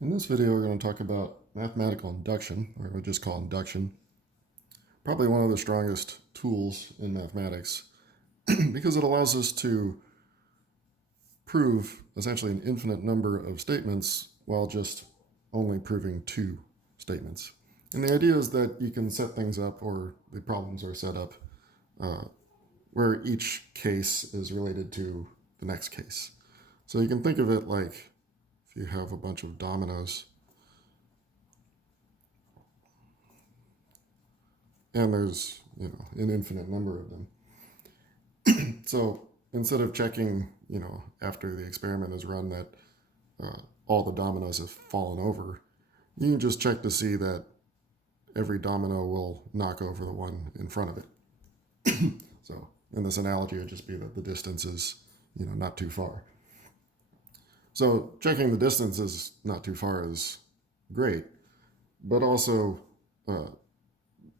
In this video, we're going to talk about mathematical induction, or we just call induction. Probably one of the strongest tools in mathematics because it allows us to prove essentially an infinite number of statements while just only proving two statements. And the idea is that you can set things up, or the problems are set up, where each case is related to the next case. So you can think of it like if you have a bunch of dominoes and there's an infinite number of them. So instead of checking after the experiment is run that all the dominoes have fallen over, you can just check to see that every domino will knock over the one in front of it. So in this analogy, it would just be that the distance is not too far. So checking the distance is not too far is great, but also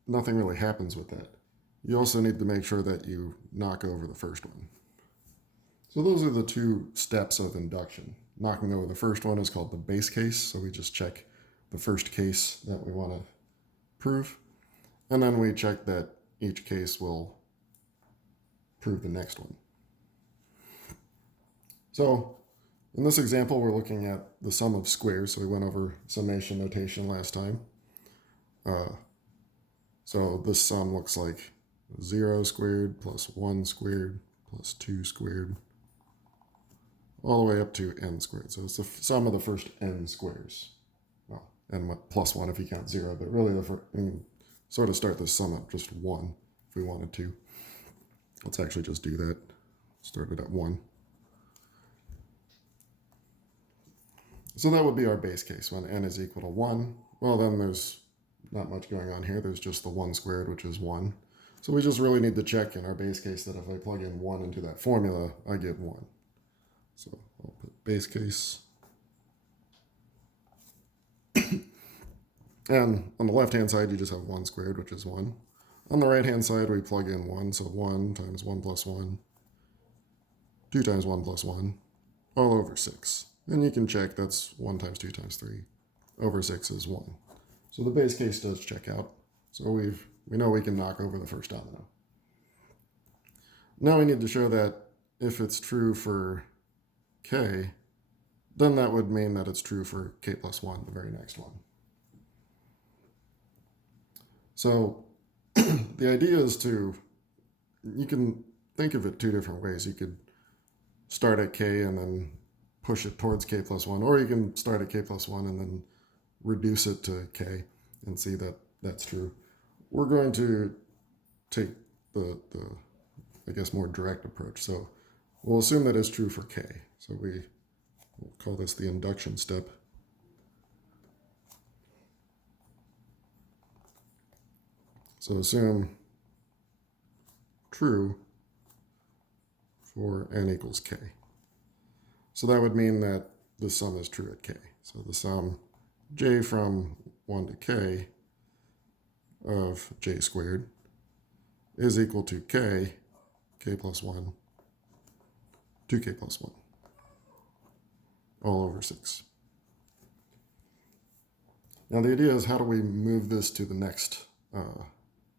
nothing really happens with that. You also need to make sure that you knock over the first one. So those are the two steps of induction. Knocking over the first one is called the base case, so we just check the first case that we want to prove, and then we check that each case will prove the next one. So in this example, we're looking at the sum of squares, so we went over summation notation last time. So this sum looks like 0 squared plus 1 squared plus 2 squared, all the way up to n squared. So it's the sum of the first n squares. Well, n plus 1 if you count 0, but really we can sort of start this sum at just 1 if we wanted to. Let's actually just do that. Start it at 1. So that would be our base case. When n is equal to 1, well, then there's not much going on here. There's just the 1 squared, which is 1. So we just really need to check in our base case that if I plug in 1 into that formula, I get 1. So I'll put base case. And on the left-hand side, you just have 1 squared, which is 1. On the right-hand side, we plug in 1. So 1 times 1 plus 1, 2 times 1 plus 1, all over 6. And you can check that's 1 times 2 times 3 over 6 is 1. So the base case does check out. So we know we can knock over the first domino. Now we need to show that if it's true for k, then that would mean that it's true for k plus 1, the very next one. So the idea is you can think of it two different ways. You could start at k and then push it towards k plus 1, or you can start at k plus 1 and then reduce it to k and see that that's true. We're going to take the I guess, more direct approach. So we'll assume that it's true for k. So we'll call this the induction step. So assume true for n equals k. So that would mean that the sum is true at k. So the sum j from 1 to k of j squared is equal to k plus 1, 2k plus 1, all over 6. Now the idea is, how do we move this to the next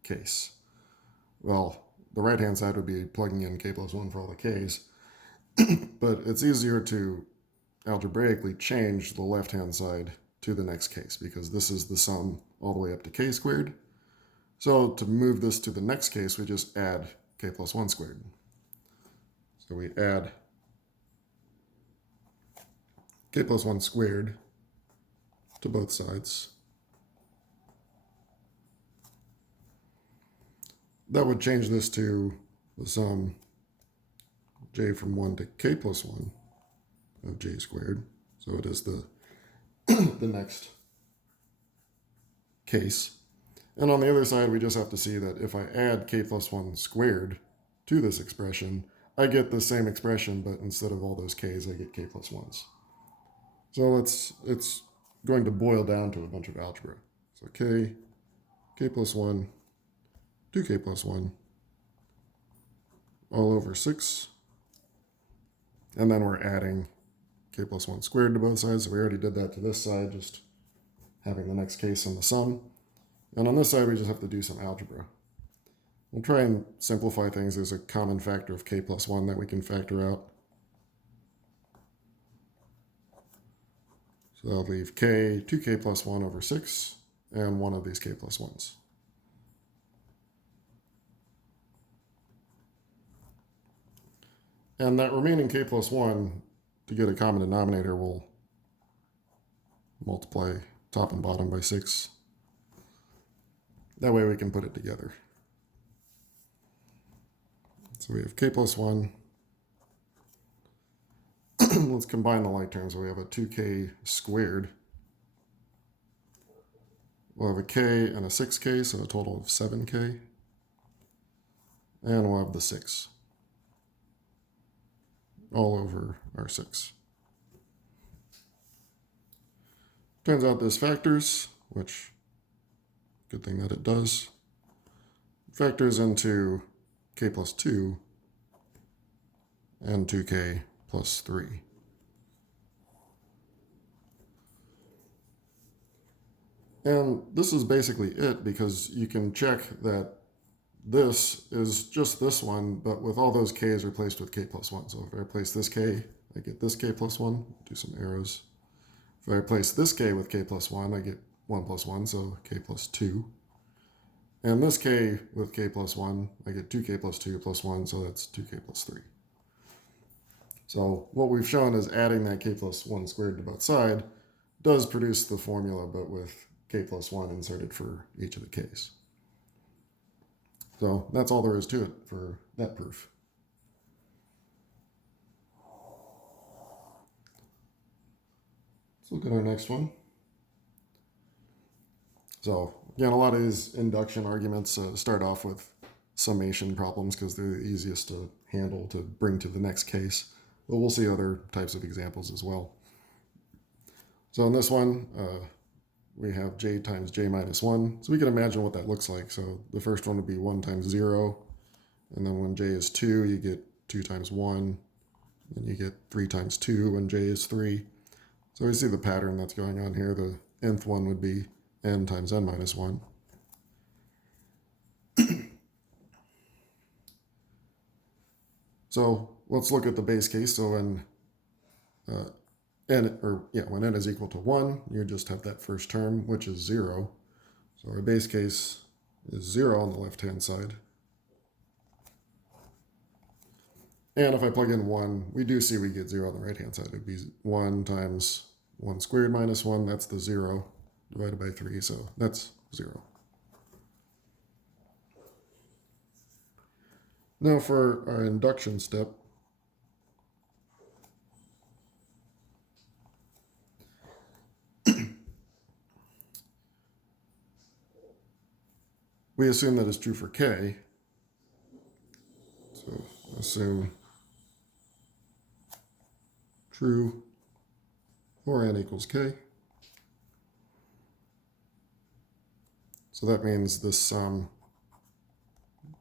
case? Well, the right-hand side would be plugging in k plus 1 for all the k's, but it's easier to algebraically change the left-hand side to the next case, because this is the sum all the way up to k squared. So to move this to the next case, we just add k plus 1 squared. So we add k plus 1 squared to both sides. That would change this to the sum j from 1 to k plus 1 of j squared. So it is the next case. And on the other side, we just have to see that if I add k plus 1 squared to this expression, I get the same expression, but instead of all those k's, I get k plus 1s. So it's going to boil down to a bunch of algebra. So k plus 1, 2k plus 1, all over 6. And then we're adding k plus 1 squared to both sides. So we already did that to this side, just having the next case in the sum. And on this side, we just have to do some algebra. We'll try and simplify things. There's a common factor of k plus 1 that we can factor out. So that'll leave k, 2k plus 1 over 6, and one of these k plus 1s. And that remaining k plus 1, to get a common denominator, we'll multiply top and bottom by 6. That way we can put it together. So we have k plus 1. Let's combine the like terms. So we have a 2k squared. We'll have a k and a 6k, so a total of 7k. And we'll have the 6 all over our 6. Turns out this factors, which, good thing that it does, factors into k plus 2 and 2k plus 3. And this is basically it, because you can check that this is just this one, but with all those k's replaced with k plus 1. So if I replace this k, I get this k plus 1. Do some arrows. If I replace this k with k plus 1, I get 1 plus 1, so k plus 2. And this k with k plus 1, I get 2k plus 2 plus 1, so that's 2k plus 3. So what we've shown is adding that k plus 1 squared to both sides does produce the formula, but with k plus 1 inserted for each of the k's. So that's all there is to it for that proof. Let's look at our next one. So again, a lot of these induction arguments start off with summation problems because they're the easiest to handle to bring to the next case. But we'll see other types of examples as well. So in this one, we have j times j minus 1. So we can imagine what that looks like. So the first one would be 1 times 0. And then when j is 2, you get 2 times 1. Then you get 3 times 2 when j is 3. So we see the pattern that's going on here. The nth one would be n times n minus 1. So let's look at the base case. So when when n is equal to 1, you just have that first term, which is 0. So our base case is 0 on the left-hand side. And if I plug in 1, we do see we get 0 on the right-hand side. It would be 1 times 1 squared minus 1. That's the 0 divided by 3, so that's 0. Now for our induction step, we assume that is true for k. So assume true for n equals k. So that means this sum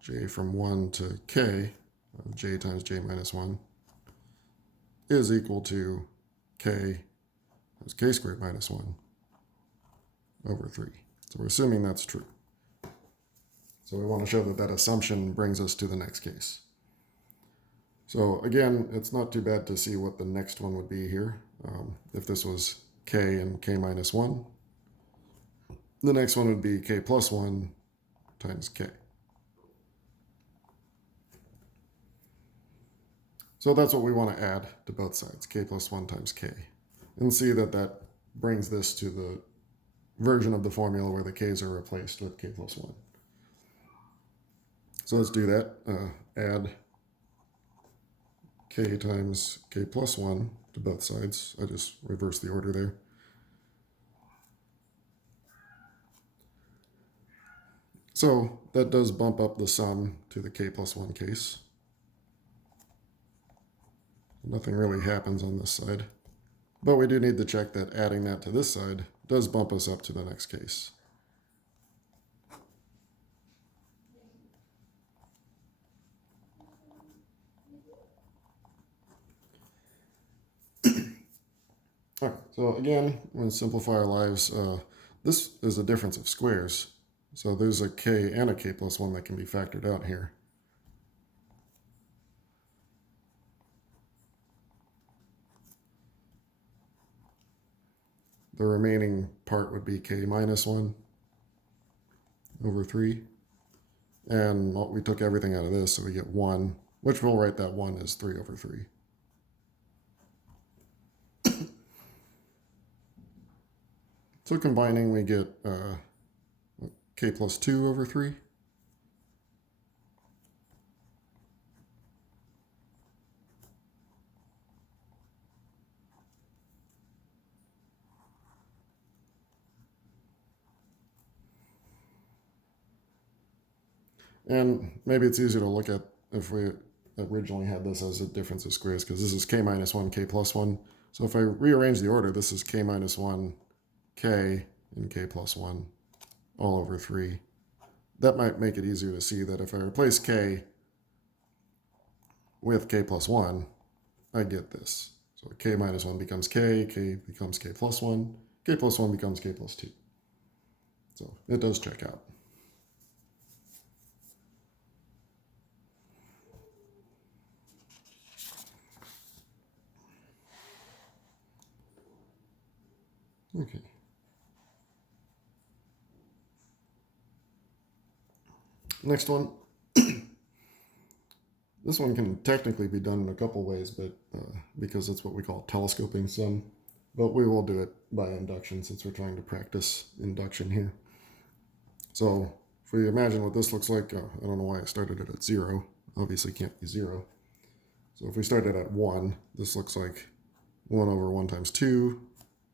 j from 1 to k of j times j minus 1 is equal to k as k squared minus 1 over 3. So we're assuming that's true. So we want to show that that assumption brings us to the next case. So again, it's not too bad to see what the next one would be here. If this was k and k minus 1, the next one would be k plus 1 times k. So that's what we want to add to both sides, k plus 1 times k. And see that that brings this to the version of the formula where the k's are replaced with k plus 1. So let's do that. Add k times k plus 1 to both sides. I just reversed the order there. So that does bump up the sum to the k plus 1 case. Nothing really happens on this side. But we do need to check that adding that to this side does bump us up to the next case. All right, so again, I'm going to simplify our lives. This is a difference of squares. So there's a k and a k plus 1 that can be factored out here. The remaining part would be k minus 1 over 3. And we took everything out of this, so we get 1, which we'll write that 1 as 3 over 3. So combining, we get k plus 2 over 3. And maybe it's easier to look at if we originally had this as a difference of squares, because this is k minus 1, k plus 1. So if I rearrange the order, this is k minus 1, k, and k plus 1 all over 3. That might make it easier to see that if I replace k with k plus 1, I get this. So k minus 1 becomes k becomes k plus 1, k plus 1 becomes k plus 2. So it does check out. Okay. Next one. This one can technically be done in a couple ways, but because it's what we call telescoping sum. But we will do it by induction since we're trying to practice induction here. So if we imagine what this looks like, I don't know why I started it at 0. Obviously can't be 0. So if we started at 1, this looks like 1 over 1 times 2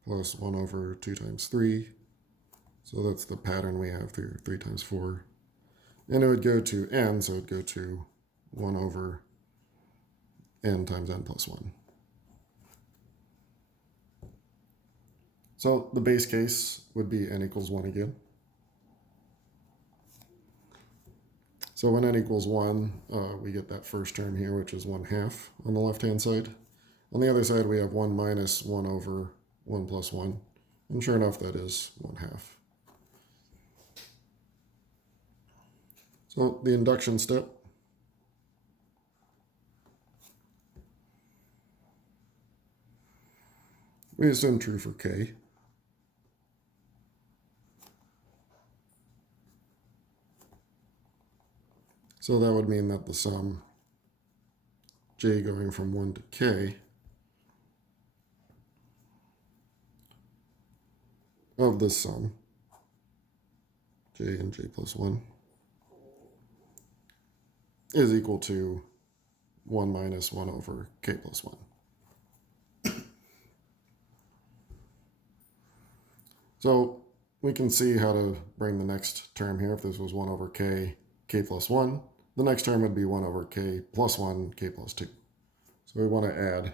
plus 1 over 2 times 3. So that's the pattern we have through 3 times 4. And it would go to n, so it would go to 1 over n times n plus 1. So the base case would be n equals 1 again. So when n equals 1, we get that first term here, which is 1/2 on the left-hand side. On the other side, we have 1 minus 1 over 1 plus 1. And sure enough, that is 1/2. So the induction step. We assume true for k. So that would mean that the sum j going from 1 to k of this sum, j and j plus 1, is equal to 1 minus 1 over k plus 1. So we can see how to bring the next term here. If this was 1 over k, k plus 1, the next term would be 1 over k plus 1, k plus 2. So we want to add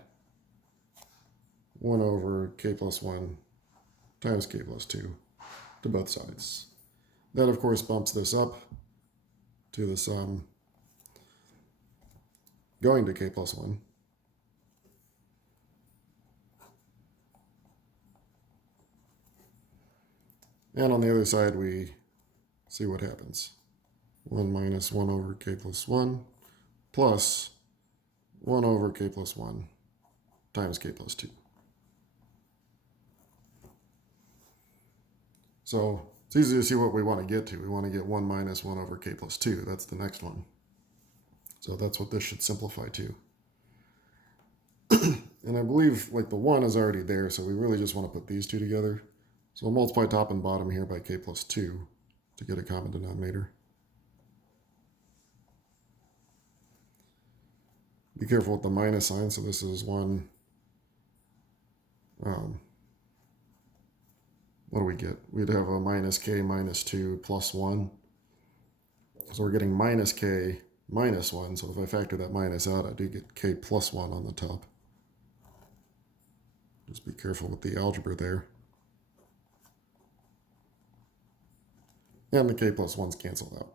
1 over k plus 1 times k plus 2 to both sides. That, of course, bumps this up to the sum going to k plus 1. And on the other side, we see what happens. 1 minus 1 over k plus 1 plus 1 over k plus 1 times k plus 2. So it's easy to see what we want to get to. We want to get 1 minus 1 over k plus 2. That's the next one. So that's what this should simplify to. And I believe like the 1 is already there, so we really just want to put these two together. So we'll multiply top and bottom here by k plus 2 to get a common denominator. Be careful with the minus sign. So this is 1. What do we get? We'd have a minus k minus 2 plus 1. So we're getting minus k minus 1. So if I factor that minus out, I do get k plus 1 on the top. Just be careful with the algebra there. And the k plus 1's canceled out.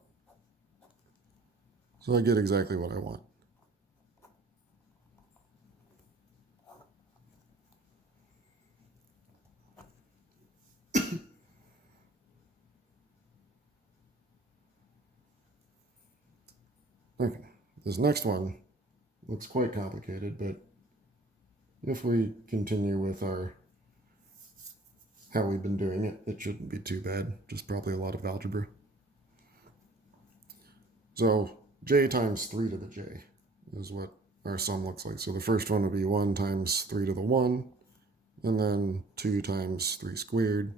So I get exactly what I want. Okay, this next one looks quite complicated, but if we continue with our how we've been doing it, it shouldn't be too bad, just probably a lot of algebra. So j times 3 to the j is what our sum looks like. So the first one would be 1 times 3 to the 1, and then 2 times 3 squared,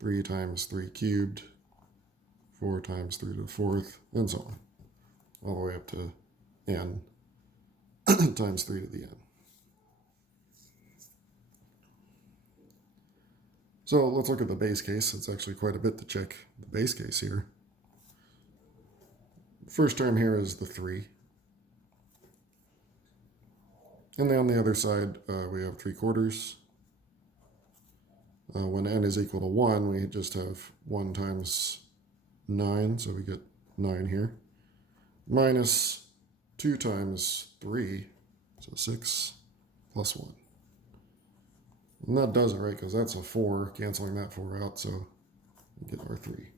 3 times 3 cubed, 4 times 3 to the 4th, and so on, all the way up to n times 3 to the n. So let's look at the base case. It's actually quite a bit to check the base case here. First term here is the 3. And then on the other side, we have 3/4. When n is equal to 1, we just have 1 times 9, so we get 9 here, minus 2 times 3, so 6, plus 1. And that does it, right? Because that's a 4, canceling that 4 out, so we get our 3.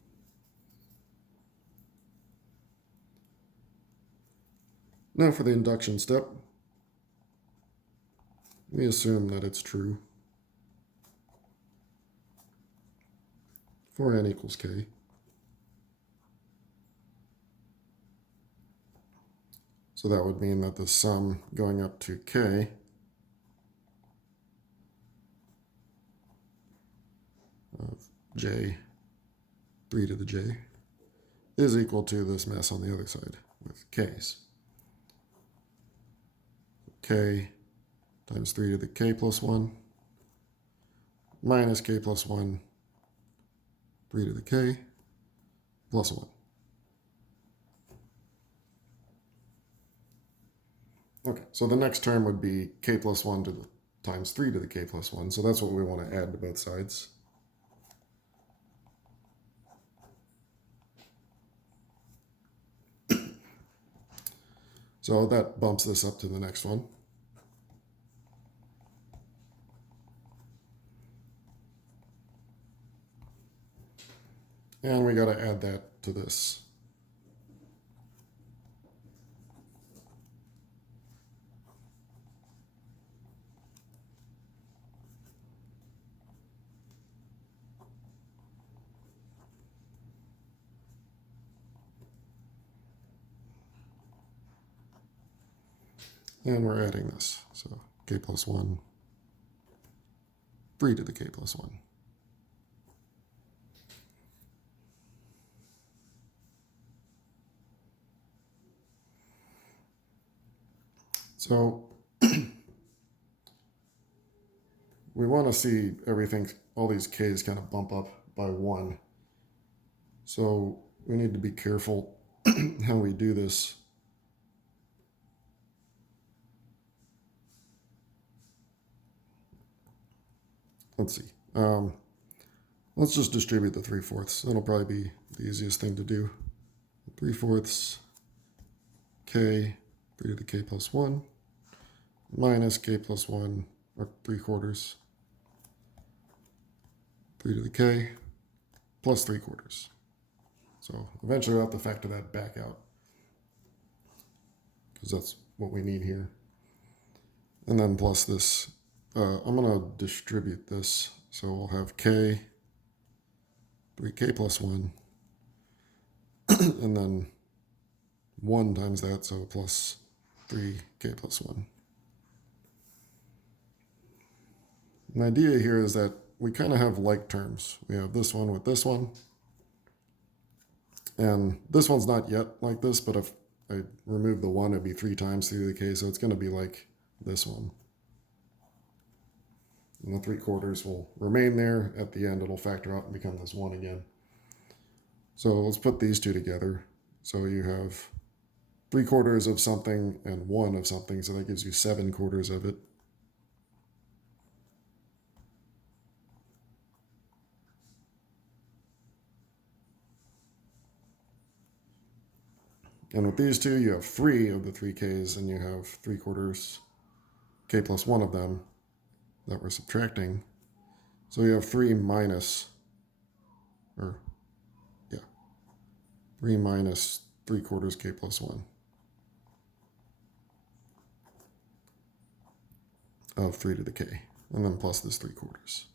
Now for the induction step, we assume that it's true for n equals k. So that would mean that the sum going up to k of j, 3 to the j, is equal to this mess on the other side with k's. K times 3 to the k plus 1 minus k plus 1, 3 to the k plus 1. Okay, so the next term would be k plus 1 to the times 3 to the k plus 1. So that's what we want to add to both sides. So that bumps this up to the next one. And we got to add that to this. And we're adding this. So k plus 1, 3 to the k plus 1. So we want to see everything, all these k's kind of bump up by 1. So we need to be careful how we do this. Let's see. Let's just distribute the 3/4. That'll probably be the easiest thing to do. 3/4 k, 3 to the k plus 1, minus k plus 1, or 3/4, 3 to the k, plus 3/4. So eventually we'll have to factor that back out, because that's what we need here. And then plus this, I'm going to distribute this. So we'll have k, 3k plus 1, and then 1 times that, so plus 3k plus 1. The idea here is that we kind of have like terms. We have this one with this one. And this one's not yet like this, but if I remove the 1, it'd be 3 times 3 to the k, so it's going to be like this one. And the 3/4 will remain there. At the end, it'll factor out and become this 1 again. So let's put these two together. So you have 3/4 of something and 1 of something, so that gives you 7/4 of it. And with these two, you have 3 of the 3k's, and you have 3/4 k plus 1 of them that we're subtracting. So you have 3 minus 3 3/4 k plus 1 of 3 to the k, and then plus this 3/4.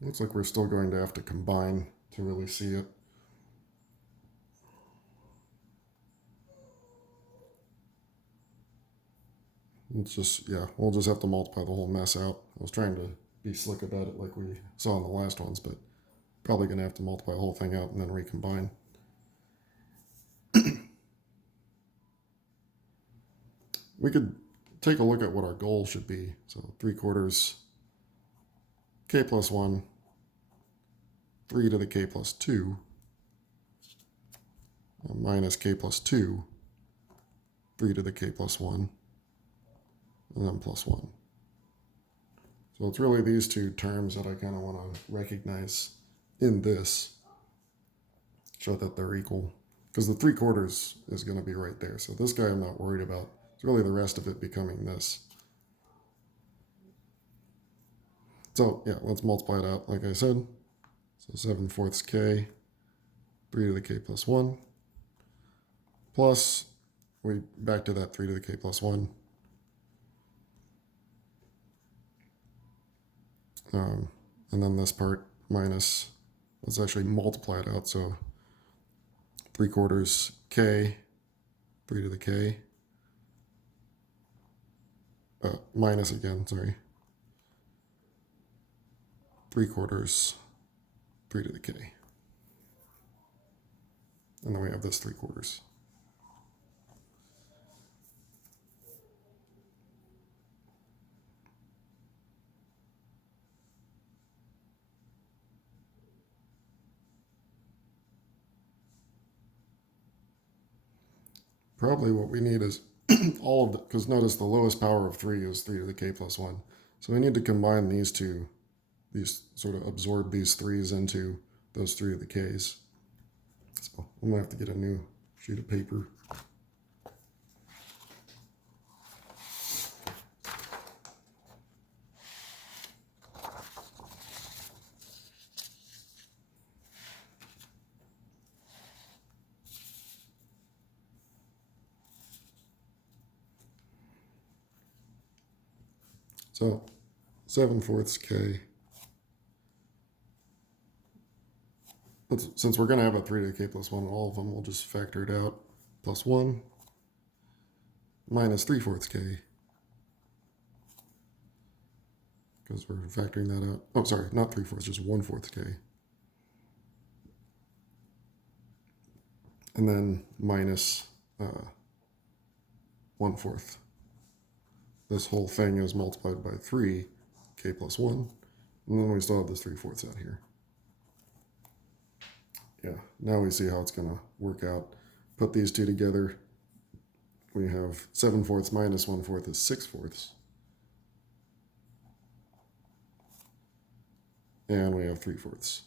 Looks like we're still going to have to combine to really see it. It's just, yeah, we'll just have to multiply the whole mess out. I was trying to be slick about it like we saw in the last ones, but probably going to have to multiply the whole thing out and then recombine. We could take a look at what our goal should be. So 3/4 k plus 1, 3 to the k plus 2, minus k plus 2, 3 to the k plus 1, and then plus 1. So it's really these two terms that I kind of want to recognize in this, show that they're equal, because the 3/4 is going to be right there. So this guy I'm not worried about. It's really the rest of it becoming this. So yeah, let's multiply it out like I said. So 7/4 k, 3 to the k plus 1, plus, we back to that 3 to the k plus 1. And then this part minus, let's actually multiply it out. So 3/4 k, 3 to the k, minus again, sorry, 3/4, 3 to the k. And then we have this 3/4. Probably what we need is all of the, because notice the lowest power of 3 is 3 to the k plus 1. So we need to combine these two, these sort of absorb these 3's into those 3 to the k's. So I'm going to have to get a new sheet of paper. So 7/4 k. Since we're going to have a 3 to the k plus 1 in all of them, we'll just factor it out. Plus 1 minus 3/4 k. Because we're factoring that out. Oh, sorry, not 3/4, just 1/4 k. And then minus 1/4. This whole thing is multiplied by 3, k plus 1. And then we still have this 3/4 out here. Yeah, now we see how it's going to work out. Put these two together. We have 7/4 minus 1/4 is 6/4. And we have 3/4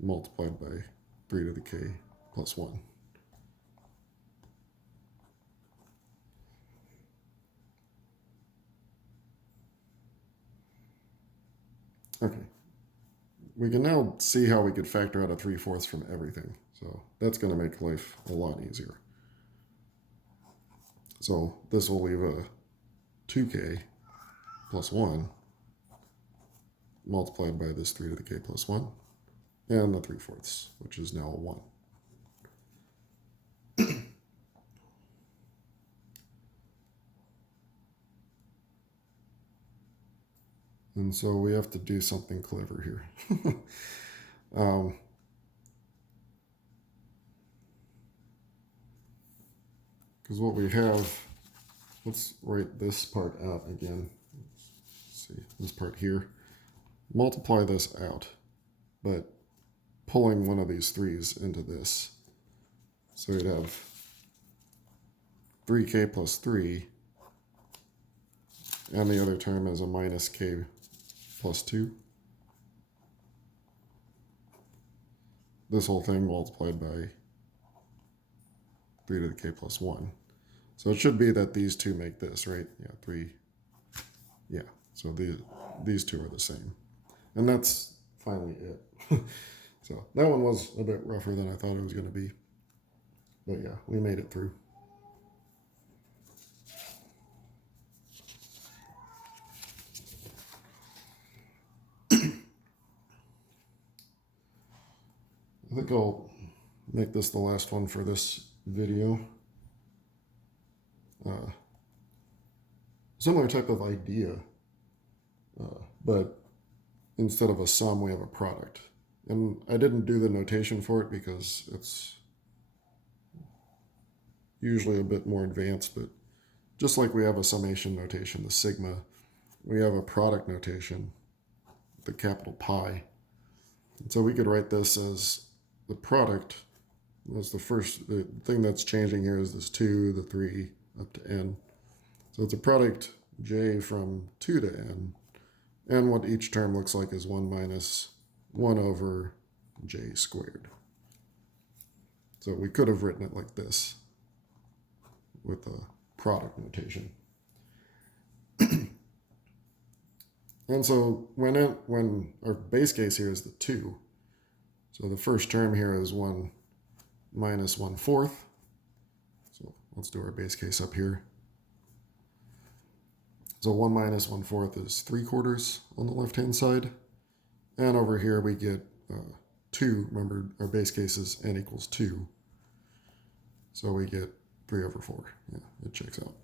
multiplied by 3 to the k plus 1. Okay. We can now see how we could factor out a 3/4 from everything. So that's going to make life a lot easier. So this will leave a 2k plus 1 multiplied by this 3 to the k plus 1 and the 3/4, which is now a 1. And so we have to do something clever here. Because what we have, let's write this part out again. Let's see, this part here. Multiply this out, but pulling one of these 3's into this. So we'd have 3k plus 3, and the other term is a minus k plus 2. This whole thing multiplied by 3 to the k plus 1. So it should be that these two make this, right? Yeah, 3. Yeah, so these two are the same. And that's finally it. So that one was a bit rougher than I thought it was going to be. But yeah, we made it through. I think I'll make this the last one for this video. Similar type of idea, but instead of a sum, we have a product. And I didn't do the notation for it because it's usually a bit more advanced, but just like we have a summation notation, the sigma, we have a product notation, the capital pi. And so we could write this as the product was the thing that's changing here is this 2, the 3, up to n. So it's a product j from 2 to n. And what each term looks like is 1 minus 1 over j squared. So we could have written it like this with a product notation. And so when our base case here is the 2, so the first term here is 1 minus 1/4. So let's do our base case up here. So 1 minus 1/4 is 3/4 on the left-hand side. And over here we get 2. Remember, our base case is n equals 2. So we get 3/4. Yeah, it checks out.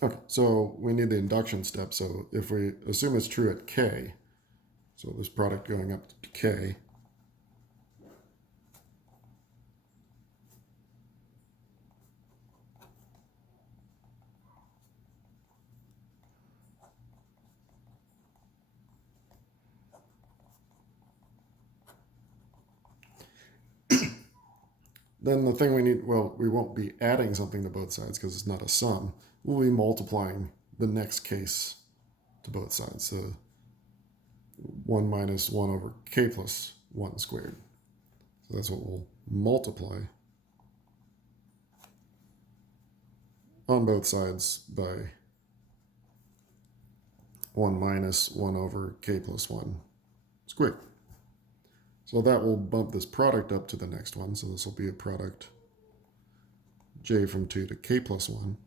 Okay, so we need the induction step. So if we assume it's true at k, so this product going up to k, then the thing we need, well, we won't be adding something to both sides because it's not a sum. We'll be multiplying the next case to both sides. So 1 minus 1 over k plus 1 squared. So that's what we'll multiply on both sides by 1 minus 1 over k plus 1 squared. So that will bump this product up to the next one. So this will be a product j from 2 to k plus 1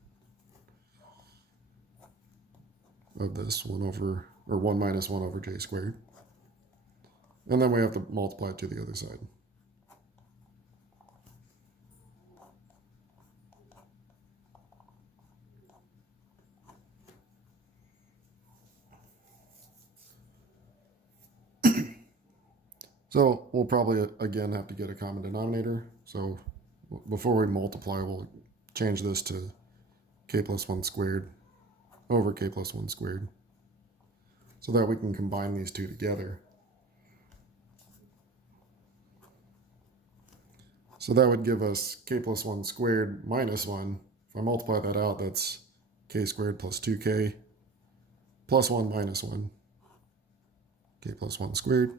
of this 1 over, or 1 minus 1 over j squared. And then we have to multiply it to the other side. So we'll probably, again, have to get a common denominator. So before we multiply, we'll change this to k plus 1 squared over k plus 1 squared so that we can combine these two together. So that would give us k plus 1 squared minus 1. If I multiply that out, that's k squared plus 2k plus 1 minus 1, k plus 1 squared.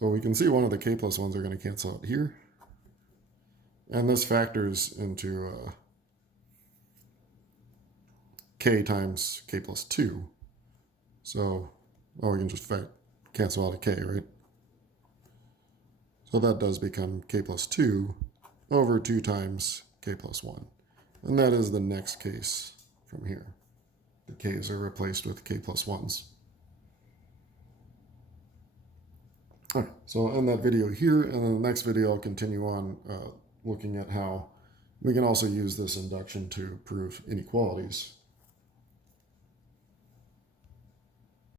So we can see one of the k plus 1s are going to cancel out here. And this factors into k times k plus 2. So, we can just cancel out a k, right? So that does become k plus 2 over 2 times k plus 1. And that is the next case from here. The k's are replaced with k plus 1s. Okay, so I'll end that video here, and in the next video I'll continue on looking at how we can also use this induction to prove inequalities.